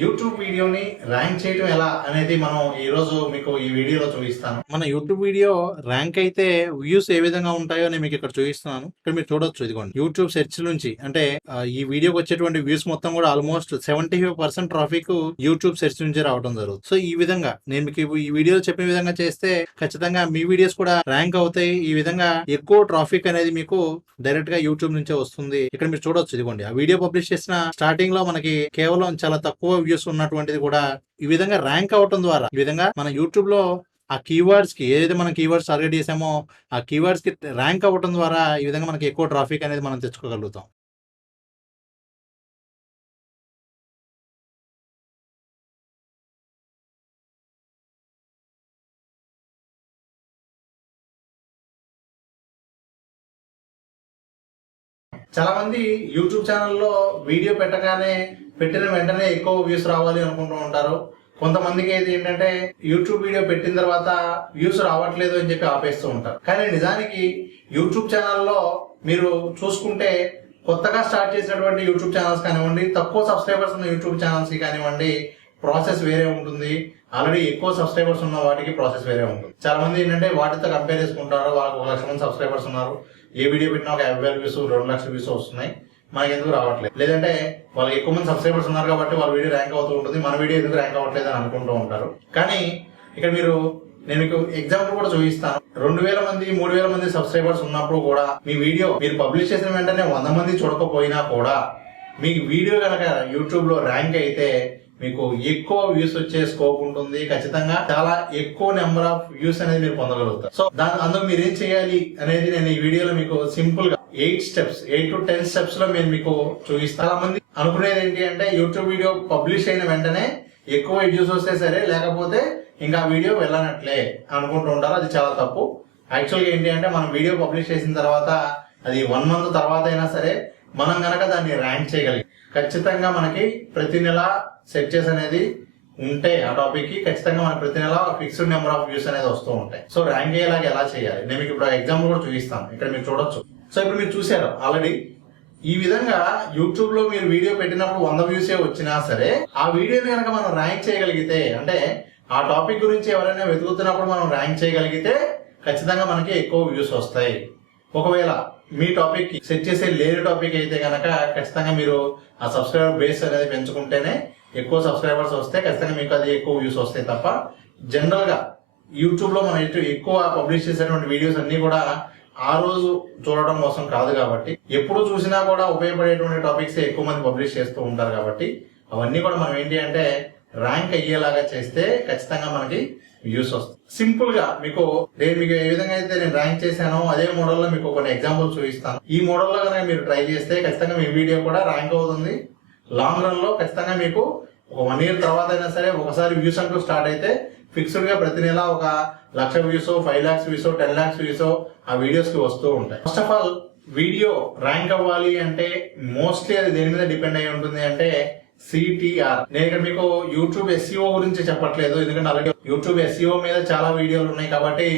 YouTube వీడియోని rank చేయడం ఎలా అనేది మనం ఈ రోజు మీకు ఈ వీడియోలో చూపిస్తాను. మన యూట్యూబ్ వీడియో ర్యాంక్ అయితే వ్యూస్ ఏ విధంగా ఉంటాయో నేను మీకు ఇక్కడ చూపిస్తున్నాను. ఇక్కడ మీరు చూడొచ్చు, ఇదిగోండి యూట్యూబ్ సెర్చ్ నుంచి అంటే ఈ వీడియోకి వచ్చేటువంటి వ్యూస్ మొత్తం కూడా ఆల్మోస్ట్ 75% ట్రాఫిక్ యూట్యూబ్ సెర్చ్ నుంచి రావడం జరుగుతుంది. సో ఈ విధంగా నేను మీకు ఈ వీడియోలో చెప్పిన విధంగా చేస్తే ఖచ్చితంగా మీ వీడియోస్ కూడా ర్యాంక్ అవుతాయి. ఈ విధంగా ఎక్కువ ట్రాఫిక్ అనేది మీకు డైరెక్ట్ గా యూట్యూబ్ నుంచే వస్తుంది. ఇక్కడ మీరు చూడొచ్చు, ఇదిగోండి ఆ వీడియో పబ్లిష్ చేసిన స్టార్టింగ్ లో మనకి కేవలం చాలా తక్కువ వ్యూస్ ఉన్నటువంటిది కూడా ఈ విధంగా ర్యాంక్ అవటం ద్వారా ఈ విధంగా మన యూట్యూబ్ లో ఆ కీవర్డ్స్ కి ఏదైతే మనం కీవర్డ్స్ టార్గెట్ చేసామో ఆ కీవర్డ్స్ కి ర్యాంక్ అవ్వటం ద్వారా ఈ విధంగా మనకి ఎక్కువ ట్రాఫిక్ అనేది మనం తెచ్చుకోగలుగుతాం. చాలా మంది యూట్యూబ్ ఛానల్లో వీడియో పెట్టిన వెంటనే ఎక్కువ వ్యూస్ రావాలి అనుకుంటూ ఉంటారు. కొంతమందికి అయితే ఏంటంటే యూట్యూబ్ వీడియో పెట్టిన తర్వాత వ్యూస్ రావట్లేదు అని చెప్పి ఆపేస్తూ ఉంటారు. కానీ నిజానికి యూట్యూబ్ ఛానల్లో మీరు చూసుకుంటే కొత్తగా స్టార్ట్ చేసినటువంటి యూట్యూబ్ ఛానల్స్ కానివ్వండి, తక్కువ సబ్స్క్రైబర్స్ ఉన్న యూట్యూబ్ ఛానల్స్ కానివ్వండి, ప్రాసెస్ వేరే ఉంటుంది. ఆల్రెడీ ఎక్కువ సబ్స్క్రైబర్స్ ఉన్న వాటికి ప్రాసెస్ వేరే ఉంటుంది. చాలా మంది ఏంటంటే వాటితో కంపేర్ చేసుకుంటారు. వాళ్ళకి 1 లక్ష మంది సబ్స్క్రైబర్స్ ఉన్నారు, ఏ వీడియో పెట్టినా ఒక 50,000 వ్యూస్ 2 లక్షల వ్యూస్ వస్తున్నాయి, మనకి ఎందుకు రావట్లేదు? లేదంటే వాళ్ళకి ఎక్కువ మంది సబ్స్క్రైబర్స్ ఉన్నారు కాబట్టి వాళ్ళ వీడియో ర్యాంక్ అవుతూ ఉంటుంది, మన వీడియో ఎందుకు ర్యాంక్ అవ్వట్లేదు అని అనుకుంటూ ఉంటారు. కానీ ఇక్కడ నేను మీకు ఎగ్జాంపుల్ కూడా చూపిస్తాను. 2,000 మంది 3,000 మంది సబ్స్క్రైబర్స్ ఉన్నప్పుడు కూడా మీ వీడియో మీరు పబ్లిష్ చేసిన వెంటనే 100 మంది చూడకపోయినా కూడా మీకు వీడియో కనుక యూట్యూబ్ లో ర్యాంక్ అయితే మీకు ఎక్కువ వ్యూస్ వచ్చే స్కోప్ ఉంటుంది. ఖచ్చితంగా చాలా ఎక్కువ నెంబర్ ఆఫ్ వ్యూస్ అనేది మీరు పొందగలుగుతారు. సో అందుకు మీరు ఏం చేయాలి అనేది నేను ఈ వీడియోలో మీకు సింపుల్ గా 8 to 10 స్టెప్స్ లో నేను మీకు చూపిస్తాను. చాలా మంది అనుకునేది ఏంటి అంటే యూట్యూబ్ వీడియో పబ్లిష్ అయిన వెంటనే ఎక్కువ వ్యూస్ వస్తే సరే, లేకపోతే ఇంకా వీడియో వెళ్ళనట్లే అనుకుంటూ ఉంటారు. అది చాలా తప్పు. యాక్చువల్గా ఏంటి అంటే మనం వీడియో పబ్లిష్ చేసిన తర్వాత అది 1 మంత్ తర్వాత అయినా సరే మనం గనక దాన్ని ర్యాంక్ చేయగలిగి ఖచ్చితంగా మనకి ప్రతి నెల సెర్చెస్ అనేది ఉంటే ఆ టాపిక్ కి ఖచ్చితంగా మనకి ప్రతి నెల ఫిక్స్డ్ నెంబర్ ఆఫ్ వ్యూస్ అనేది వస్తూ ఉంటాయి. సో ర్యాంక్ అయ్యేలాగా ఎలా చేయాలి నేను మీకు ఇప్పుడు ఎగ్జాంపుల్ కూడా చూపిస్తాను. ఇక్కడ మీరు చూడొచ్చు. సో ఇప్పుడు మీరు చూసారు ఆల్రెడీ ఈ విధంగా యూట్యూబ్ లో మీరు వీడియో పెట్టినప్పుడు 100 వ్యూసే వచ్చినా సరే ఆ వీడియోని కనుక మనం ర్యాంక్ చేయగలిగితే, అంటే ఆ టాపిక్ గురించి ఎవరైనా వెతుకుతున్నప్పుడు మనం ర్యాంక్ చేయగలిగితే ఖచ్చితంగా మనకి ఎక్కువ వ్యూస్ వస్తాయి. ఒకవేళ మీ టాపిక్ సెట్ చేసే లేని టాపిక్ అయితే కనుక ఖచ్చితంగా మీరు ఆ సబ్స్క్రైబర్ బేస్ అనేది పెంచుకుంటేనే ఎక్కువ సబ్స్క్రైబర్స్ వస్తే ఖచ్చితంగా మీకు అది ఎక్కువ వ్యూస్ వస్తాయి తప్ప జనరల్ గా యూట్యూబ్ లో మనం ఎక్కువ పబ్లిష్ చేసేటువంటి వీడియోస్ అన్ని కూడా ఆ రోజు చూడడం కోసం కాదు. కాబట్టి ఎప్పుడు చూసినా కూడా ఉపయోగపడేటువంటి టాపిక్స్ ఎక్కువ మంది పబ్లిష్ చేస్తూ ఉంటారు. కాబట్టి అవన్నీ కూడా మనం ఏంటి అంటే ర్యాంక్ అయ్యేలాగా చేస్తే ఖచ్చితంగా మనకి వ్యూస్ వస్తాయి. సింపుల్ గా మీకు ఏ విధంగా అయితే నేను ర్యాంక్ చేశానో అదే మోడల్ లో మీకు కొన్ని ఎగ్జాంపుల్ చూపిస్తాను. ఈ మోడల్ లో కనుక మీరు ట్రై చేస్తే ఖచ్చితంగా మీ వీడియో కూడా ర్యాంక్ అవుతుంది. లాంగ్ రన్ లో ఖచ్చితంగా మీకు ఒక 1 year తర్వాత అయినా సరే ఒకసారి వ్యూస్ అంటూ స్టార్ట్ అయితే ఫిక్స్డ్ గా ప్రతి నెల 1,00,000 views, 5 lakhs views, 10 lakhs views ఆ వీడియోస్ కి వస్తూ ఉంటాయి. First of all video rank అవ్వాలి అంటే మోస్ట్లీ అది దేని మీద డిపెండ్ అయి ఉంటుంది అంటే CTR. నేను ఇక్కడ మీకు యూట్యూబ్ SEO గురించి చెప్పట్లేదు, ఎందుకంటే ఆల్రెడీ యూట్యూబ్ SEO మీద చాలా వీడియోలు ఉన్నాయి కాబట్టి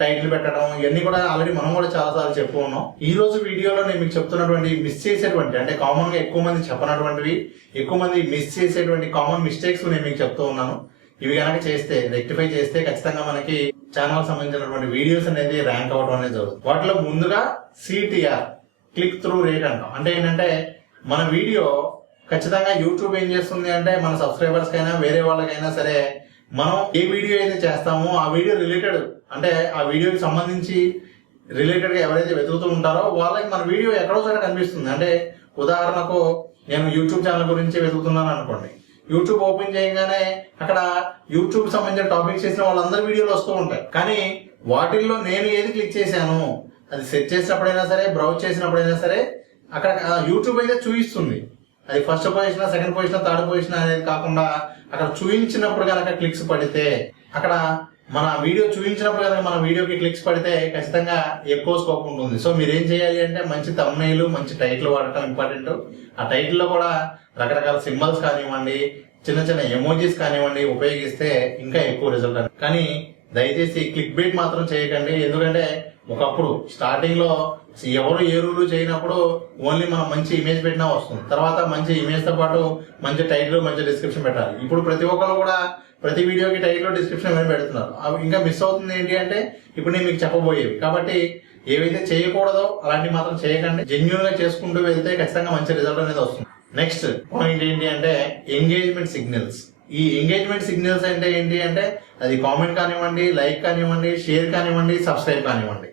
టైటిల్ పెట్టడం ఇవన్నీ కూడా ఆల్రెడీ మనం కూడా చాలా సార్లు చెప్పు ఉన్నాం. ఈ రోజు వీడియోలో నేను మీకు చెప్తున్నటువంటి మిస్ చేసేటువంటి అంటే కామన్ గా ఎక్కువ మంది చెప్పనటువంటివి, ఎక్కువ మంది మిస్ చేసేటువంటి కామన్ మిస్టేక్స్ నేను మీకు చెప్తూ ఉన్నాను. ఇవి కనుక చేస్తే రెక్టిఫై చేస్తే ఖచ్చితంగా మనకి ఛానల్ సంబంధించినటువంటి వీడియోస్ అనేది ర్యాంక్ అవ్వడం అనేది జరుగుతుంది. వాటిలో ముందుగా CTR, క్లిక్ త్రూ రేట్ అంటాం. అంటే ఏంటంటే మన వీడియో ఖచ్చితంగా యూట్యూబ్ ఏం చేస్తుంది అంటే మన సబ్స్క్రైబర్స్ కైనా వేరే వాళ్ళకైనా సరే మనం ఏ వీడియో అయితే చేస్తామో ఆ వీడియో రిలేటెడ్ అంటే ఆ వీడియోకి సంబంధించి రిలేటెడ్ గా ఎవరైతే వెతుకుతూ ఉంటారో వాళ్ళకి మన వీడియో ఎక్కడో చోట కనిపిస్తుంది. అంటే ఉదాహరణకు నేను యూట్యూబ్ ఛానల్ గురించి వెతుకుతున్నాను అనుకోండి, యూట్యూబ్ ఓపెన్ చేయగానే అక్కడ యూట్యూబ్ సంబంధించిన టాపిక్స్ చేసిన వాళ్ళందరి వీడియోలు వస్తూ ఉంటాయి. కానీ వాటిల్లో నేను ఏది క్లిక్ చేశాను అది సెర్చ్ చేసినప్పుడైనా సరే, బ్రౌజ్ చేసినప్పుడైనా సరే అక్కడ యూట్యూబ్ అయితే చూపిస్తుంది. అది first position, second position, third position అనేది కాకుండా అక్కడ చూపించినప్పుడు కనుక క్లిక్స్ పడితే, అక్కడ మన వీడియో చూపించినప్పుడు కనుక మన వీడియోకి క్లిక్స్ పడితే ఖచ్చితంగా ఎక్కువ స్కోప్ ఉంటుంది. సో మీరు ఏం చేయాలి అంటే మంచి థంబ్నెయిల్, మంచి టైటిల్ వాడటం ఇంపార్టెంట్. ఆ టైటిల్ లో కూడా రకరకాల సింబల్స్ కానివ్వండి, చిన్న చిన్న ఎమోజీస్ కానివ్వండి ఉపయోగిస్తే ఇంకా ఎక్కువ రిజల్ట్. కానీ దయచేసి క్లిక్ బైట్ మాత్రం చేయకండి, ఎందుకంటే ఒకప్పుడు స్టార్టింగ్ లో ఎవరు ఏ రూలు చేయనప్పుడు ఓన్లీ మనం మంచి ఇమేజ్ పెట్టినా వస్తుంది. తర్వాత మంచి ఇమేజ్ తో పాటు మంచి టైటిల్ మంచి డిస్క్రిప్షన్ పెట్టాలి. ఇప్పుడు ప్రతి ఒక్కరు కూడా ప్రతి వీడియోకి టైటిల్ డిస్క్రిప్షన్ ఏమైనా పెడుతున్నారు. అవి ఇంకా మిస్ అవుతుంది ఏంటి అంటే ఇప్పుడు నేను మీకు చెప్పబోయేవి. కాబట్టి ఏవైతే చేయకూడదో అలాంటివి మాత్రం చేయకండి. జెన్యున్ గా చేసుకుంటూ వెళ్తే ఖచ్చితంగా మంచి రిజల్ట్ అనేది వస్తుంది. నెక్స్ట్ పాయింట్ ఏంటి అంటే ఎంగేజ్మెంట్ సిగ్నల్స్. ఈ ఎంగేజ్మెంట్ సిగ్నల్స్ అంటే ఏంటి అంటే అది కామెంట్ కానివ్వండి, లైక్ కానివ్వండి, షేర్ కానివ్వండి, సబ్స్క్రైబ్ కానివ్వండి.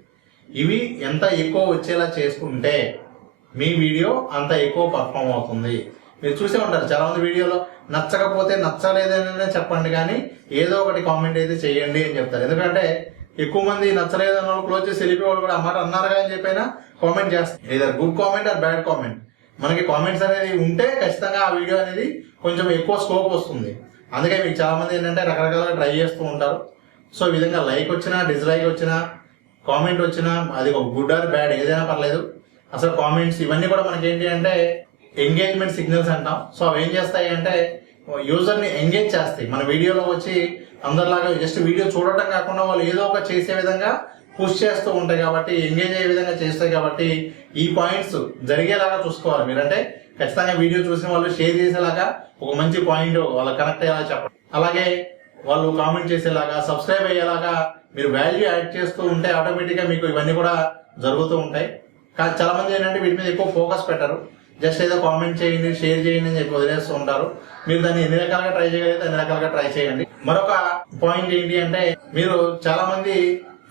ఇవి ఎంత ఎక్కువ వచ్చేలా చేసుకుంటే మీ వీడియో అంత ఎక్కువ పర్ఫామ్ అవుతుంది. మీరు చూసే ఉంటారు చాలా మంది వీడియోలో నచ్చకపోతే నచ్చలేదనే చెప్పండి కానీ ఏదో ఒకటి కామెంట్ అయితే చేయండి అని చెప్తారు. ఎందుకంటే ఎక్కువ మంది నచ్చలేదని వాళ్ళు క్లోజ్ చేసి వెళ్ళిపోయే వాళ్ళు కూడా అన్నమాట అన్నారుగా అని చెప్పైనా కామెంట్ చేస్తారు. Either good comment or bad comment. మనకి కామెంట్స్ అనేది ఉంటే ఖచ్చితంగా ఆ వీడియో అనేది కొంచెం ఎక్కువ స్కోప్ వస్తుంది. అందుకే మీకు చాలా మంది ఏంటంటే రకరకాలుగా ట్రై చేస్తూ ఉంటారు. సో ఈ విధంగా లైక్ వచ్చినా, డిస్లైక్ వచ్చినా, కామెంట్ వచ్చినా, అది ఒక గుడ్ ఆర్ బ్యాడ్ ఏదైనా పర్లేదు. అసలు కామెంట్స్ ఇవన్నీ కూడా మనకి ఏంటి అంటే ఎంగేజ్మెంట్ సిగ్నల్స్ అంటాం. సో అవి ఏం చేస్తాయి అంటే యూజర్ని ఎంగేజ్ చేస్తాయి. మన వీడియోలో వచ్చి అందరిలాగా జస్ట్ వీడియో చూడటం కాకుండా వాళ్ళు ఏదో ఒక చేసే విధంగా పుష్ చేస్తూ ఉంటాయి కాబట్టి, ఎంగేజ్ అయ్యే విధంగా చేస్తాయి కాబట్టి ఈ పాయింట్స్ జరిగేలాగా చూసుకోవాలి మీరంటే. ఖచ్చితంగా వీడియో చూసిన వాళ్ళు షేర్ చేసేలాగా ఒక మంచి పాయింట్ వాళ్ళకి కనెక్ట్ అయ్యేలా చెప్పండి. అలాగే వాళ్ళు కామెంట్ చేసేలాగా, సబ్స్క్రైబ్ అయ్యేలాగా మీరు వాల్యూ యాడ్ చేస్తూ ఉంటే ఆటోమేటిక్గా మీకు ఇవన్నీ కూడా జరుగుతూ ఉంటాయి. కానీ చాలా మంది ఏంటంటే వీటి మీద ఎక్కువ ఫోకస్ పెట్టరు. జస్ట్ ఏదో కామెంట్ చేయండి, షేర్ చేయండి అని చెప్పి వదిలేస్తూ ఉంటారు. మీరు దాన్ని ఎన్ని రకాలుగా ట్రై చేయగలిగితే అన్ని రకాలుగా ట్రై చేయండి. మరొక పాయింట్ ఏంటి అంటే మీరు చాలా మంది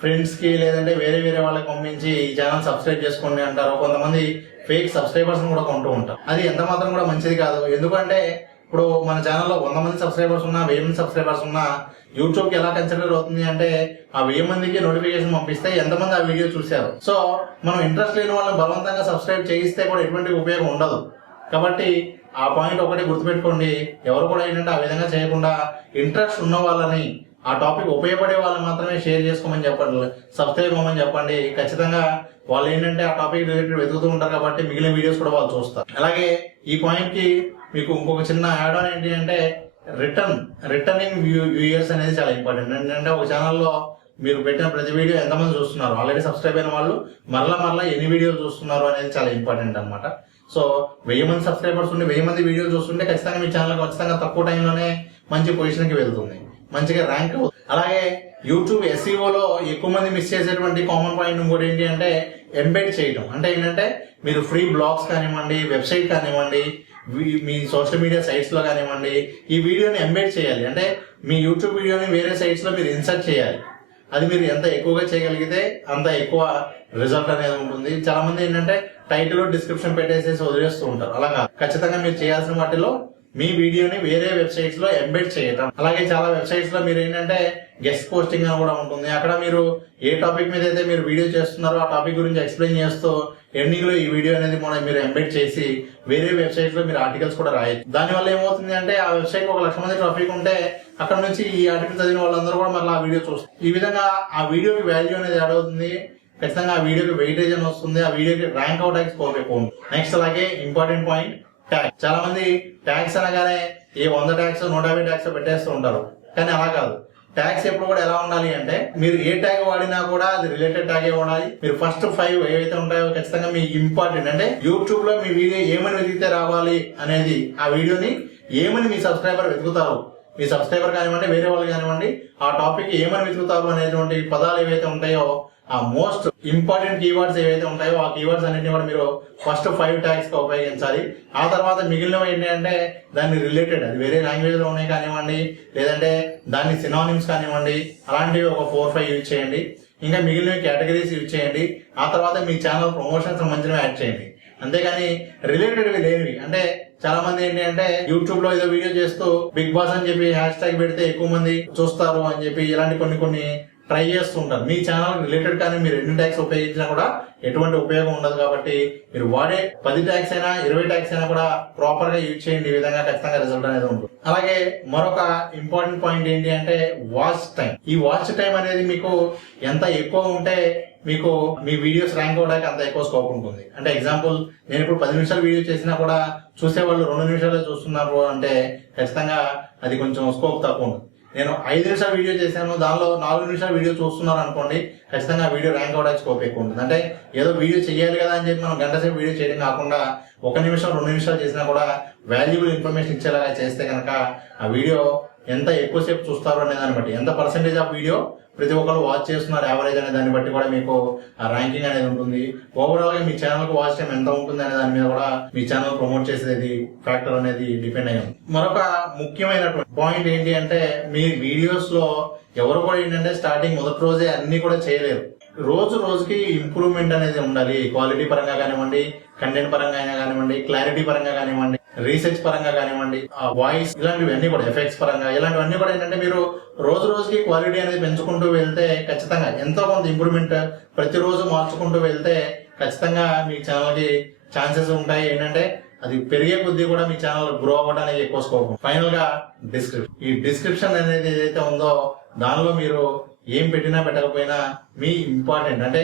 ఫ్రెండ్స్ కి లేదంటే వేరే వేరే వాళ్ళకి పంపించి ఈ ఛానల్ సబ్స్క్రైబ్ చేసుకోండి అంటారు. కొంతమంది ఫేక్ సబ్స్క్రైబర్స్ కూడా కొంటూ ఉంటారు. అది ఎంత మాత్రం కూడా మంచిది కాదు. ఎందుకంటే ఇప్పుడు మన ఛానల్లో 100 మంది సబ్స్క్రైబర్స్ ఉన్నా, 1000 మంది సబ్స్క్రైబర్స్ ఉన్నా యూట్యూబ్కి ఎలా కన్సిడర్ అవుతుంది అంటే ఆ 1000 మందికి నోటిఫికేషన్ పంపిస్తే ఎంతమంది ఆ వీడియో చూశారు. సో మనం ఇంట్రెస్ట్ లేని వాళ్ళని బలవంతంగా సబ్స్క్రైబ్ చేయిస్తే కూడా ఎటువంటి ఉపయోగం ఉండదు. కాబట్టి ఆ పాయింట్ ఒకటి గుర్తుపెట్టుకోండి. ఎవరు కూడా ఏంటంటే ఆ విధంగా చేయకుండా ఇంట్రెస్ట్ ఉన్న వాళ్ళని, ఆ టాపిక్ ఉపయోగపడే వాళ్ళని మాత్రమే షేర్ చేసుకోమని చెప్పండి, సబ్స్క్రైబ్ అవ్వమని చెప్పండి. ఖచ్చితంగా వాళ్ళు ఏంటంటే ఆ టాపిక్ రిలేటెడ్ వెతుకుతూ ఉంటారు కాబట్టి మిగిలిన వీడియోస్ కూడా వాళ్ళు చూస్తారు. అలాగే ఈ పాయింట్ కి మీకు ఇంకొక చిన్న యాడ్ ఆన్ ఏంటి అంటే రిటర్నింగ్ వ్యూయర్స్ అనేది చాలా ఇంపార్టెంట్. ఏంటంటే ఒక ఛానల్లో మీరు పెట్టిన ప్రతి వీడియో ఎంతమంది చూస్తున్నారు, ఆల్రెడీ సబ్స్క్రైబ్ అయిన వాళ్ళు మరలా ఎన్ని వీడియోలు చూస్తున్నారు అనేది చాలా ఇంపార్టెంట్ అనమాట. సో 1000 మంది సబ్స్క్రైబర్స్ ఉండి 1000 మంది వీడియోలు చూస్తుంటే ఖచ్చితంగా మీ ఛానల్ ఖచ్చితంగా తక్కువ టైంలోనే మంచి పొజిషన్కి వెళ్తుంది, మంచిగా ర్యాంక్ అవుతుంది. అలాగే యూట్యూబ్ ఎస్ఈఓలో ఎక్కువ మంది మిస్ చేసేటువంటి కామన్ పాయింట్ ఇంకోటి ఏంటి అంటే ఎంబెడ్ చేయడం. అంటే ఏంటంటే మీరు ఫ్రీ బ్లాగ్స్ కానివ్వండి, వెబ్సైట్ కానివ్వండి, మీ సోషల్ మీడియా సైట్స్ లో కానివ్వండి ఈ వీడియోని ఎంబెడ్ చేయాలి. అంటే మీ యూట్యూబ్ వీడియోని వేరే సైట్స్ లో మీరు ఇన్సర్ట్ చేయాలి. అది మీరు ఎంత ఎక్కువగా చేయగలిగితే అంత ఎక్కువ రిజల్ట్ అనేది ఉంటుంది. చాలా మంది ఏంటంటే టైటిల్ డిస్క్రిప్షన్ పెట్టేసేసి వదిలేస్తూ ఉంటారు. అలాగా ఖచ్చితంగా మీరు చేయాల్సిన వాటిలో మీ వీడియోని వేరే వెబ్సైట్స్ లో ఎంబెడ్ చేయటం. అలాగే చాలా వెబ్సైట్స్ లో మీరు ఏంటంటే గెస్ట్ పోస్టింగ్ అని కూడా ఉంటుంది. అక్కడ మీరు ఏ టాపిక్ మీద అయితే మీరు వీడియో చేస్తున్నారో ఆ టాపిక్ గురించి ఎక్స్ప్లెయిన్ చేస్తూ ఎండింగ్ లో ఈ వీడియో అనేది మీరు ఎంబెడ్ చేసి వేరే వెబ్సైట్స్ లో మీరు ఆర్టికల్స్ కూడా రాయొచ్చు. దానివల్ల ఏమవుతుంది అంటే ఆ వెబ్సైట్ 1,00,000 మంది ట్రాఫిక్ ఉంటే అక్కడ నుంచి ఈ ఆర్టికల్ చదివిన వాళ్ళందరూ కూడా మళ్ళీ ఆ వీడియో చూస్తారు. ఈ విధంగా ఆ వీడియోకి వాల్యూ అనేది యాడ్ అవుతుంది. ఖచ్చితంగా ఆ వీడియోకి వెయిటేజ్ అని వస్తుంది. ఆ వీడియోకి ర్యాంక్ అవుట్ అయ్యి స్కోప్ ఎక్కువ ఉంటుంది. నెక్స్ట్ అలాగే ఇంపార్టెంట్ పాయింట్ ట్యాగ్. చాలా మంది ట్యాగ్స్ అనగానే ఏ 100 ట్యాగ్స్ 150 ట్యాగ్స్ పెట్టేస్తూ ఉంటారు. కానీ అలా కాదు. ట్యాగ్స్ ఎప్పుడు కూడా ఎలా ఉండాలి అంటే మీరు ఏ ట్యాగ్ వాడినా కూడా అది రిలేటెడ్ ట్యాగే ఉండాలి. మీరు ఫస్ట్ 5 ఏవైతే ఉంటాయో ఖచ్చితంగా మీ ఇంపార్టెంట్ అంటే యూట్యూబ్ లో మీ వీడియో ఏమని వెతికితే రావాలి అనేది, ఆ వీడియోని ఏమని మీ సబ్స్క్రైబర్ వెతుకుతారు, మీ సబ్స్క్రైబర్ కానివ్వండి వేరే వాళ్ళు కానివ్వండి ఆ టాపిక్ ఏమని వెతుకుతారు అనేటువంటి పదాలు ఏవైతే ఉంటాయో ఆ మోస్ట్ ఇంపార్టెంట్ కీవర్డ్స్ ఏవైతే ఉంటాయో ఆ కీవర్డ్స్ అన్నింటినీ కూడా మీరు ఫస్ట్ 5 ట్యాగ్స్ గా ఉపయోగించాలి. ఆ తర్వాత మిగిలినవి ఏంటి అంటే దాన్ని రిలేటెడ్, అది వేరే లాంగ్వేజ్ లో ఉన్నాయి కానివ్వండి లేదంటే దాన్ని సినానిమ్స్ కానివ్వండి అలాంటివి ఒక 4-5 యూజ్ చేయండి. ఇంకా మిగిలినవి కేటగిరీస్ యూజ్ చేయండి. ఆ తర్వాత మీ ఛానల్ ప్రమోషన్స్ సంబంధించినవి యాడ్ చేయండి. అంతేగాని రిలేటెడ్ లేనివి అంటే చాలా మంది ఏంటి అంటే యూట్యూబ్ లో ఏదో వీడియో చేస్తూ బిగ్ బాస్ అని చెప్పి హ్యాష్ ట్యాగ్ పెడితే ఎక్కువ మంది చూస్తారు అని చెప్పి ఇలాంటి కొన్ని ట్రై చేస్తుంటారు. మీ ఛానల్ రిలేటెడ్ కానీ మీరు ఎన్ని ట్యాగ్స్ ఉపయోగించినా కూడా ఎటువంటి ఉపయోగం ఉండదు. కాబట్టి మీరు వాడే 10 ట్యాగ్స్ అయినా 20 ట్యాగ్స్ అయినా కూడా ప్రాపర్ గా యూజ్ చేయండి. ఈ విధంగా ఖచ్చితంగా రిజల్ట్ అనేది ఉంటుంది. అలాగే మరొక ఇంపార్టెంట్ పాయింట్ ఏంటి అంటే వాచ్ టైం. ఈ వాచ్ టైం అనేది మీకు ఎంత ఎక్కువ ఉంటే మీకు మీ వీడియోస్ ర్యాంక్ అవడానికి అంత ఎక్కువ స్కోప్ ఉంటుంది. అంటే ఎగ్జాంపుల్ నేను ఇప్పుడు 10 నిమిషాలు వీడియో చేసినా కూడా చూసే వాళ్ళు 2 నిమిషాలే చూస్తున్నారు అంటే ఖచ్చితంగా అది కొంచెం స్కోప్ తక్కువ ఉంటుంది. నేను 5 నిమిషాల వీడియో చేశాను, దానిలో 4 నిమిషాల వీడియో చూస్తున్నారు అనుకోండి, ఖచ్చితంగా ఆ వీడియో ర్యాంక్ అవ్వడానికి స్కోప్ ఎక్కువ ఉంటుంది. అంటే ఏదో వీడియో చేయాలి కదా అని చెప్పి మనం గంట సేపు వీడియో చేయడం కాకుండా 1 నిమిషం 2 నిమిషాలు చేసినా కూడా వాల్యుబుల్ ఇన్ఫర్మేషన్ ఇచ్చేలాగా చేస్తే కనుక ఆ వీడియో ఎంత ఎక్కువసేపు చూస్తారు అనే దాన్ని బట్టి, ఎంత పర్సెంటేజ్ ఆఫ్ వీడియో ప్రతి ఒక్కరు వాచ్ చేస్తున్నారు యావరేజ్ అనే దాన్ని బట్టి కూడా మీకు ఆ ర్యాంకింగ్ అనేది ఉంటుంది. ఓవరాల్ గా మీ ఛానల్ కు వాచ్ టైం ఎంత ఉంటుంది అనే దాని మీద కూడా మీ ఛానల్ ప్రమోట్ చేసేది ఫ్యాక్టర్ అనేది డిపెండ్ అయ్యి ఉంది. మరొక ముఖ్యమైనటువంటి పాయింట్ ఏంటి అంటే, మీ వీడియోస్ లో ఎవరు కూడా ఏంటంటే స్టార్టింగ్ మొదటి రోజే అన్ని కూడా చేయలేరు. రోజు రోజుకి ఇంప్రూవ్మెంట్ అనేది ఉండాలి. క్వాలిటీ పరంగా కానివ్వండి, కంటెంట్ పరంగా అయినా కానివ్వండి, క్లారిటీ పరంగా కానివ్వండి, రీసెర్చ్ పరంగా కానివ్వండి, వాయిస్ ఇలాంటివి అన్ని కూడా, ఎఫెక్ట్స్ పరంగా ఇలాంటివన్నీ కూడా ఏంటంటే మీరు రోజు రోజుకి క్వాలిటీ అనేది పెంచుకుంటూ వెళ్తే ఖచ్చితంగా ఎంతో కొంత ఇంప్రూవ్మెంట్ ప్రతిరోజు మార్చుకుంటూ వెళ్తే ఖచ్చితంగా మీ ఛానల్ కి ఛాన్సెస్ ఉంటాయి. ఏంటంటే అది పెరిగే కొద్దీ కూడా మీ ఛానల్ గ్రో అవ్వడానికి ఎక్కువ స్కోప్. ఫైనల్ గా ఈ డిస్క్రిప్షన్ అనేది ఏదైతే ఉందో దానిలో మీరు ఏం పెట్టినా పెట్టకపోయినా మీ ఇంపార్టెంట్ అంటే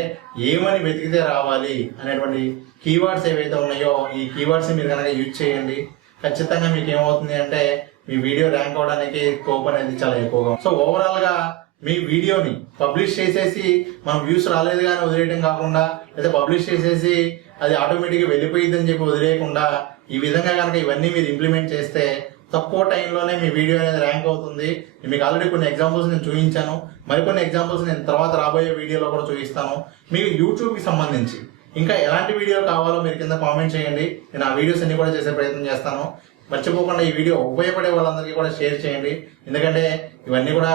ఏమని వెతికితే రావాలి అనేటువంటి కీవర్డ్స్ ఏవైతే ఉన్నాయో ఈ కీవర్డ్స్ మీరు కనుక యూజ్ చేయండి. ఖచ్చితంగా మీకు ఏమవుతుంది అంటే మీ వీడియో ర్యాంక్ అవడానికి స్కోప్ అనేది చాలా ఎక్కువగా. సో ఓవరాల్ గా మీ వీడియోని పబ్లిష్ చేసేసి మనం వ్యూస్ రాలేదు కానీ వదిలేయడం కాకుండా, లేదా పబ్లిష్ చేసేసి అది ఆటోమేటిక్గా వెళ్ళిపోయింది అని చెప్పి వదిలేయకుండా, ఈ విధంగా కనుక ఇవన్నీ మీరు ఇంప్లిమెంట్ చేస్తే తక్కువ టైంలోనే మీ వీడియో అనేది ర్యాంక్ అవుతుంది. మీకు ఆల్రెడీ కొన్ని ఎగ్జాంపుల్స్ నేను చూపించాను, మరికొన్ని ఎగ్జాంపుల్స్ నేను తర్వాత రాబోయే వీడియోలో కూడా చూపిస్తాను. మీకు యూట్యూబ్కి సంబంధించి ఇంకా ఎలాంటి వీడియో కావాలో మీరు కింద కామెంట్ చేయండి. నేను ఆ వీడియోస్ అన్ని కూడా చేసే ప్రయత్నం చేస్తాను. మర్చిపోకుండా ఈ వీడియో ఉపయోగపడే వాళ్ళందరికీ కూడా షేర్ చేయండి. ఎందుకంటే ఇవన్నీ కూడా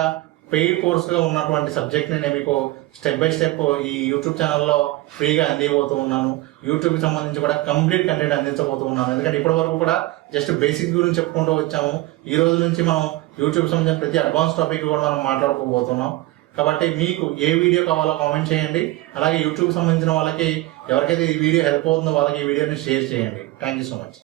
పెయిడ్ కోర్సుగా ఉన్నటువంటి సబ్జెక్ట్ని నేను మీకు స్టెప్ బై స్టెప్ ఈ యూట్యూబ్ ఛానల్లో ఫ్రీగా అందిపోతూ ఉన్నాను. యూట్యూబ్కి సంబంధించి కూడా కంప్లీట్ కంటెంట్ అందించబోతూ ఉన్నాను. ఎందుకంటే ఇప్పటి వరకు కూడా జస్ట్ బేసిక్ గురించి చెప్పుకుంటూ వచ్చాము. ఈ రోజు నుంచి మనం యూట్యూబ్ సంబంధించిన ప్రతి అడ్వాన్స్ టాపిక్ కూడా మనం మాట్లాడుకోబోతున్నాం. కాబట్టి మీకు ఏ వీడియో కావాలో కామెంట్ చేయండి. అలాగే యూట్యూబ్కి సంబంధించిన వాళ్ళకి ఎవరికైతే ఈ వీడియో హెల్ప్ అవుతుందో వాళ్ళకి ఈ వీడియోని షేర్ చేయండి. Thank you so much.